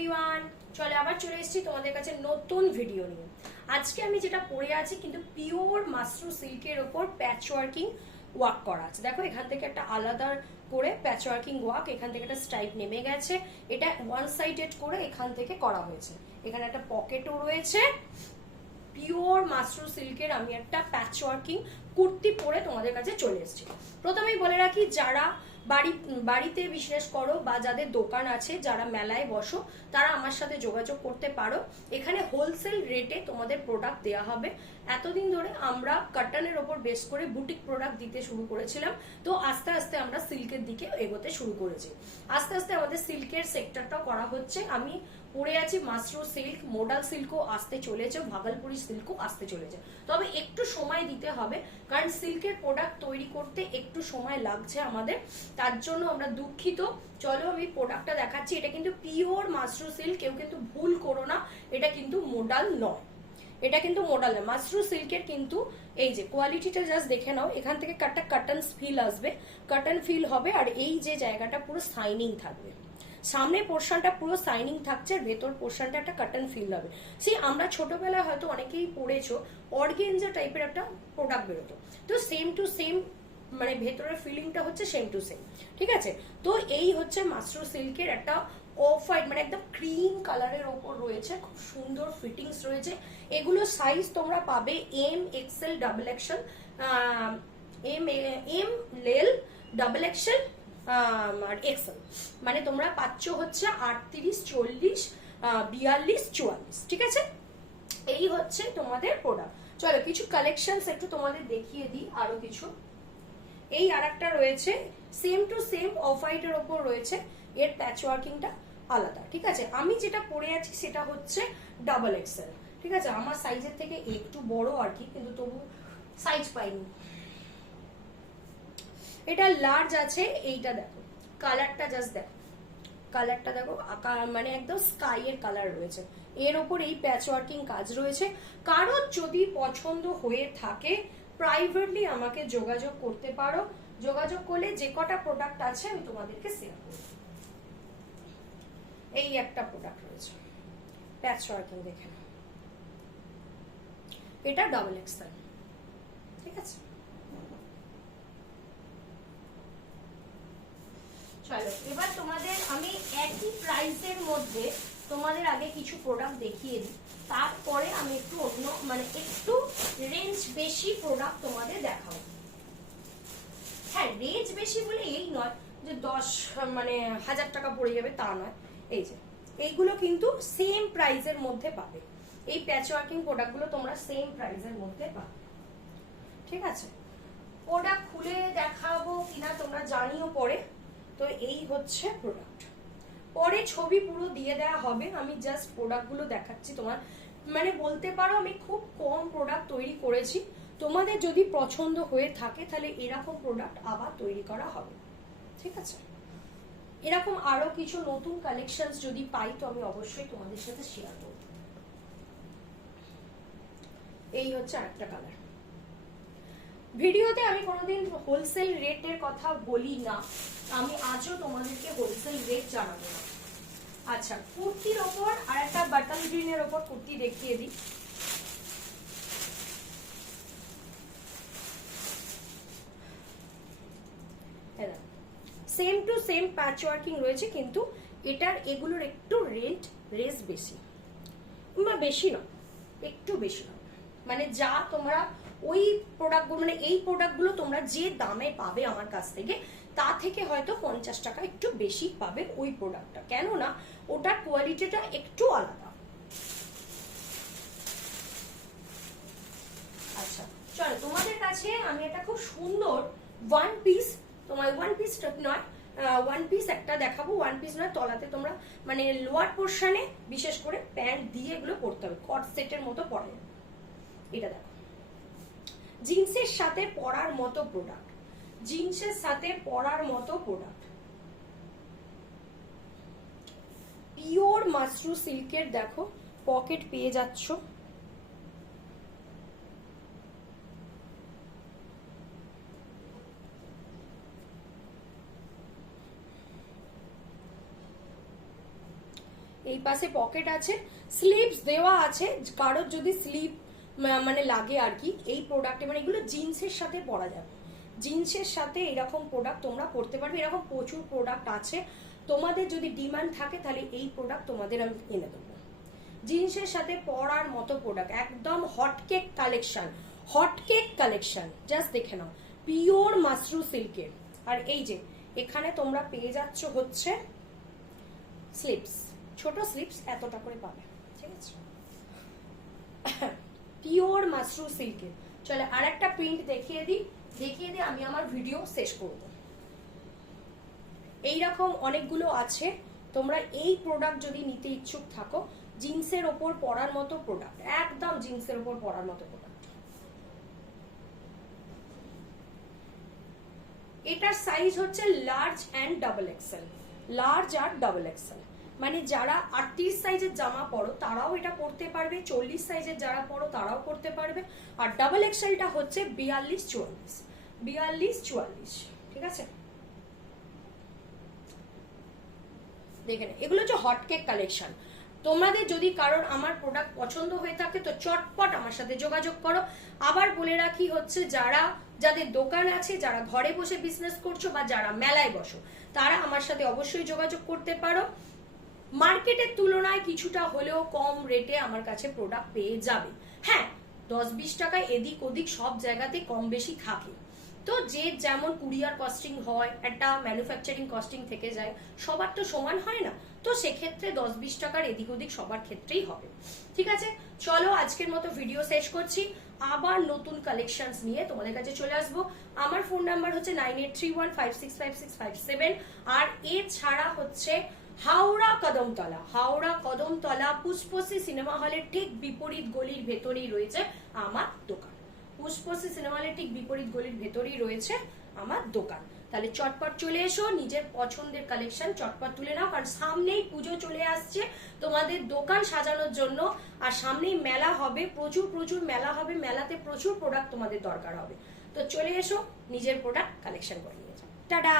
Everyone, চলে আবার চলে এসেছি তোমাদের কাছে নতুন ভিডিও নিয়ে। আজকে আমি যেটা পরে আছি কিন্তু পিওর মাশরু সিল্কের ওপর প্যাচ ওয়ার্কিং ওয়ার্ক করা আছে। দেখো এখান থেকে একটা আলাদা করে প্যাচ ওয়ার্কিং ওয়ার্ক, এখান থেকে একটা স্ট্রাইপ নেমে গেছে, এটা ওয়ান সাইডেড করে এখান থেকে করা হয়েছে। এখানে একটা পকেটও রয়েছে। পিওর মাশরু সিল্কের আমি একটা প্যাচ ওয়ার্কিং কুর্তি পরে তোমাদের কাছে চলে এসেছি। প্রথমেই বলে রাখি, যারা বাড়িতে বিজনেস করো বা যাদের দোকান আছে, যারা মেলায় বসো, তারা আমার সাথে যোগাযোগ করতে পারো। এখানে হোলসেল রেটে তোমাদের প্রোডাক্ট দেওয়া হবে। এতদিন ধরে আমরা কটনের ওপর বেস করে বুটিক প্রোডাক্ট দিতে শুরু করেছিলাম, তো আস্তে আস্তে আমরা সিল্কের দিকে এগোতে শুরু করেছি। আস্তে আস্তে আমাদের সিল্কের সেক্টরটাও করা হচ্ছে। আমি পরে আছি মাশরু সিল্ক, মোডাল সিল্কও আসতে চলেছে, ভাগলপুরি সিল্কও আসতে চলেছে। তবে একটু সময় দিতে হবে, কারণ সিল্কের প্রোডাক্ট তৈরি করতে একটু সময় লাগছে আমাদের, তার জন্য আমরা দুঃখিত। চলো আমি প্রোডাক্টটা দেখাচ্ছি। এটা কিন্তু পিওর মাশরু সিল্ক, কেউ কিন্তু ভুল করো না, এটা কিন্তু মোডাল নয়, এটা কিন্তু মোডাল নয়। মাশরু সিল্কের কিন্তু এই যে কোয়ালিটিটা জাস্ট দেখে নাও, এখান থেকে একটা কটন ফিল আসবে, কটন ফিল হবে, আর এই যে জায়গাটা পুরো শাইনিং থাকবে, সামনের পোর্শনটা পুরো শাইনিং থাকছে, আর ভেতর পোর্শনটা একটা কটন ফিল হবে। সেই আমরা ছোটবেলায় হয়তো অনেকেই পড়েছো অর্গেনজা টাইপের একটা প্রোডাক্ট বেরোতো, তো সেম টু সেম মানে ভেতরের ফিলিংটা হচ্ছে সেম টু সেম, ঠিক আছে। তো এই হচ্ছে মাশরু সিল্কের একটা অফ হোয়াইট, মানে একদম ক্রিম কালারের ওপর রয়েছে, খুব সুন্দর ফিটিংস রয়েছে। এগুলো সাইজ তোমরা পাবে M, XL, double XL, M L, double XL আর এক্সেল, মানে তোমরা পাচ্ছ হচ্ছে 38, 40, 42, 44, ঠিক আছে। এই হচ্ছে তোমাদের প্রোডাক্ট। চলো কিছু কালেকশনস একটু তোমাদের দেখিয়ে দিই। আরো কিছু এই আরেকটা রয়েছে, সেম টু সেম অফ হোয়াইটের ওপর রয়েছে, এর প্যাচ ওয়ার্কিংটা আলাদা, ঠিক আছে। আমি যেটা পরে আছি সেটা হচ্ছে ডাবল এক্সেল, ঠিক আছে। আমার সাইজের থেকে একটু বড় আর কি, কিন্তু তবু সাইজ পাইনি। এটা লার্জ আছে। এইটা দেখো, কালারটা জাস্ট দেখো, কালারটা দেখো, মানে একদম স্কাই এর কালার রয়েছে, এর ওপর এই প্যাচ ওয়ার্কিং কাজ রয়েছে। কারোর যদি পছন্দ হয়ে থাকে প্রাইভেটলি আমাকে যোগাযোগ করতে পারো। যোগাযোগ করলে যে কটা প্রোডাক্ট আছে আমি তোমাদেরকে শেয়ার করব। এই একটা প্রোডাক্ট রয়েছে প্যাচ ওয়ার্কিং, দেখে নাও, এটা ডাবল এক্সেল, ঠিক আছে। চলো এবার তোমাদের আমি একই প্রাইসের মধ্যে তোমাদের আগে কিছু প্রোডাক্ট দেখিয়ে দিই, তারপরে আমি একটু অন্য মানে একটু রেঞ্জ বেশি প্রোডাক্ট তোমাদের দেখাবো। হ্যাঁ, রেঞ্জ বেশি বলে এই নয় যে 10 মানে 1000 টাকা পড়ে যাবে, তা নয়। এই যে এইগুলো কিন্তু সেম প্রাইসের মধ্যে পাবে, এই প্যাচ ওয়ার্কিং প্রোডাক্টগুলো তোমরা সেম প্রাইসের মধ্যে পাবে, ঠিক আছে। প্রোডাক্ট খুলে দেখাবো কিনা তোমরা জানিও পরে। তো এই হচ্ছে প্রোডাক্ট, পরে ছবি পুরো দিয়ে দেওয়া হবে। আমি জাস্ট প্রোডাক্টগুলো দেখাচ্ছি তোমার, মানে বলতে পারো আমি খুব কম প্রোডাক্ট তৈরি করেছি। তোমাদের যদি পছন্দ হয়ে থাকে তাহলে এরকম প্রোডাক্ট আবার তৈরি করা হবে, ঠিক আছে। এরকম আরো কিছু নতুন কালেকশনস যদি পাই তো আমি অবশ্যই তোমাদের সাথে শেয়ার করব। এই হচ্ছে আরেকটা কালার। ভিডিওতে আমি কোনোদিন হোলসেল রেটের কথা বলি না, আমি আজও তোমাদেরকে হোলসেল রেট জানাবো না। আচ্ছা, কুর্তির ওপর আর একটা বাটন গ্রিনের ওপর কুর্তি দেখিয়ে দিই। Same to same patch working রয়েছে, কিন্তু এটার এগুলোর একটু রেঞ্জ বেশি, বেশি না, একটু বেশি না। মানে যা তোমরা ওই প্রোডাক্টগুলো, মানে এই প্রোডাক্টগুলো তোমরা যে দামে পাবে আমার কাছ থেকে, তা থেকে হয়তো 50 টাকা একটু বেশি পাবে ওই প্রোডাক্টটা, কেননা ওটার কোয়ালিটিটা একটু আলাদা। আচ্ছা চলো, তোমাদের কাছে আমি একটা খুব সুন্দর ওয়ান পিস, তোমার ওয়ান পিস নয়, ওয়ান পিস একটা দেখাবো। ওয়ান পিস নয়, তলাতে তোমরা মানে লোয়ার পোর্শনে বিশেষ করে প্যান্ট দিয়ে এগুলো পরতে হবে, কট সেটের মতো পরে। এটা দেখো, জিন্সের সাথে পরার মতো প্রোডাক্ট, জিন্সের সাথে পরার মতো প্রোডাক্ট, পিওর মাশরু সিল্কের। দেখো পকেট পেয়ে যাচ্ছ, এই পাশে পকেট আছে, স্লিভস দেওয়া আছে, কারোর যদি স্লিভ মানে লাগে আর কি এই প্রোডাক্টে, মানে এগুলো জিন্সের সাথে পরা যাবে, জিন্সের সাথে এরকম প্রোডাক্ট তোমরা পরতে পারবে। এরকম প্রচুর প্রোডাক্ট আছে, তোমাদের যদি ডিমান্ড থাকে তাহলে এই প্রোডাক্ট তোমাদের আমি এনে দেবো। জিন্সের সাথে পরার মতো প্রোডাক্ট, একদম hotcake collection, hotcake collection, just দেখে নাও, পিওর মাশরু সিল্কের। আর এই যে এখানে তোমরা পেয়ে যাচ্ছ হচ্ছে স্লিপস, ছোট স্লিপস এতটা করে পাবে, ঠিক আছে, পিওর মাশরু সিল্কের। চলে আর একটা প্রিন্ট দেখিয়ে দিই, আমি আমার ভিডিও শেষ করব। এইরকম অনেকগুলো আছে, তোমরা এই প্রোডাক্ট যদি নিতে ইচ্ছুক থাকো, জিন্সের ওপর পরার মতো প্রোডাক্ট, একদম জিন্সের ওপর পরার মতো প্রোডাক্ট। এটার সাইজ হচ্ছে large and double XL, large আর ডাবল এক্সেল, মানে যারা 38 সাইজের জামা পরো তারাও এটা পরতে পারবে, 40 সাইজের যারা পরো তারাও পরতে পারবে। আর ডাবল এক্সেলটা হচ্ছে 42-44, 42-44, ঠিক আছে। দেখে নে, এগুলো হচ্ছে হটকেক কালেকশন। তোমাদের যদি কারোর আমার প্রোডাক্ট পছন্দ হয়ে থাকে তো চটপট আমার সাথে যোগাযোগ করো। আবার বলে রাখি হচ্ছে যাদের দোকান আছে, যারা ঘরে বসে বিজনেস করছো বা যারা মেলায় বসো, তারা আমার সাথে অবশ্যই যোগাযোগ করতে পারো। মার্কেটের তুলনায় কিছুটা হলেও কম রেটে আমার কাছে প্রোডাক্ট পেয়ে যাবে। হ্যাঁ, 10-20 টাকায় এদিক ওদিক সব জায়গাতে কম বেশি থাকে, তো যে যেমন কুরিয়ার কস্টিং হয়, একটা ম্যানুফ্যাকচারিং কস্টিং থেকে যায়, সবার তো সমান হয় না, তো সেক্ষেত্রে 10-20 টাকার এদিক ওদিক সবার ক্ষেত্রেই হবে। ঠিক আছে, চলো আজকের মতো ভিডিও শেষ করছি, আবার নতুন কালেকশনস নিয়ে তোমাদের কাছে চলে আসবো। আমার ফোন নাম্বার হচ্ছে 9831565657, আর এছাড়া হচ্ছে হাওড়া কদমতলা পুষ্পশ্রী সিনেমা হলের ঠিক বিপরীত গলির ভেতরেই রয়েছে আমার দোকান। পুষ্পশ্রী সিনেমা হলের ঠিক বিপরীত গলির ভেতরেই রয়েছে আমার দোকান। তাহলে চটপট চলে এসো, নিজের পছন্দের কালেকশন চটপট তুলে নাও, কারণ সামনেই পুজো চলে আসছে তোমাদের দোকান সাজানোর জন্য, আর সামনেই মেলা হবে, প্রচুর মেলা হবে, মেলাতে প্রচুর প্রোডাক্ট তোমাদের দরকার হবে। তো চলে এসো, নিজের প্রোডাক্ট কালেকশন করে নিয়ে যাও। টাটা।